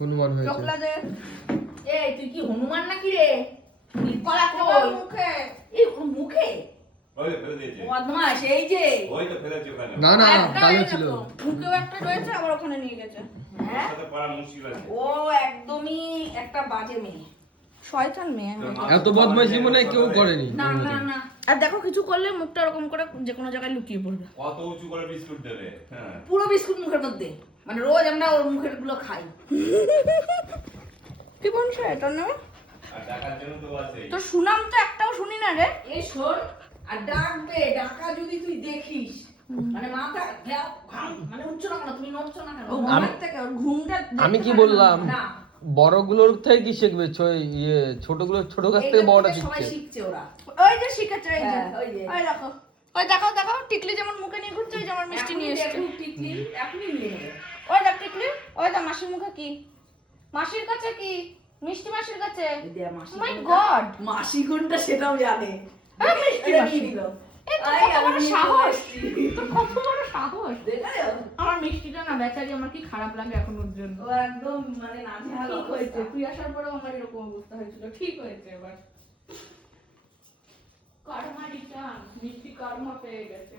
হনুমান হয়েছে। চকলা দে। এই তুই কি হনুমান নাকি রে? কলা কই মুখে। এই মুখে ওই ফেলে দিয়েছে। বদমাশ এই যে। ওই তো ফেলেছে ওখানে। না না একটা ডালে এই ছিল। দেখো, মুখেও একটা রয়েছে আবার ওখানে নিয়ে গেছে। হ্যাঁ সাথে পড়া মুশকিল আছে। ও একদমই একটা বাজে মেয়ে। শয়তান মেয়ে আমি বলছি। এত বদমাইশি মনে হয় কেউ করেনি। না না না আর দেখো কিছু করলে মুখটা এরকম করে যে কোনো জায়গায় লুকিয়ে পড়বে। কত উঁচু করে বিস্কুট দেবে। হ্যাঁ। পুরো বিস্কুট মুখের মধ্যে, মানে রোজ আমরা ওর মুখের গুলো খাই। কি বলছো এটা না? আর টাকার জন্য তো আছে। তো সুনাম তো একটাও শুনি না রে। এই শোন, আর ডাকবে, ডাকা যদি তুই দেখিস, মানে মাথা মানে উঠছো না কেন, তুমি নড়ছো না কেন? ও ঘুমের থেকে ওর ঘুমটা আমি কি বললাম? না বড়গুলোর থেকে কি শিখবে? ছোটগুলো ছোট কাছ থেকে বড়টা সবাই শিখছে। শিখছে ওরা। ওই যে শিখেছে এই যে। হ্যাঁ, ওই যে। ওই দেখো। ওই দেখো দেখো টিকলি যেমন মুখে নিয়ে ঘুরছে ওই যে আমার মিষ্টি নিয়ে এসেছে। দেখুক টিকলি, এখনই নিয়ে নেবে। ওই দেখ টিকলি, ওই দেখ মাসির মুখে কি? মাসির কাছে কি? মিষ্টি মাসির কাছে। এই দে মাসি মাই কোনটা? গড। মাসি কোনটা সেটাও জানে। মিষ্টি এটা মাসি। নিয়ে নিল। এই তোর আয়, কত আমি বড় নিয়ে সাহস। চলে তোর কত বড় সাহস। দেখো? আমার মিষ্টিটা না বেচারি আমার কি খারাপ লাগে এখন ওর জন্য। ও একদম মানে নাজেহাল ঠিক হয়েছে, অবস্থা। তুই আসার পরেও আমার এরকম অবস্থা হয়েছিল। ঠিক হয়েছে এবার। কর্মা রিটার্ন, মিষ্টি কর্মা পেয়ে গেছে।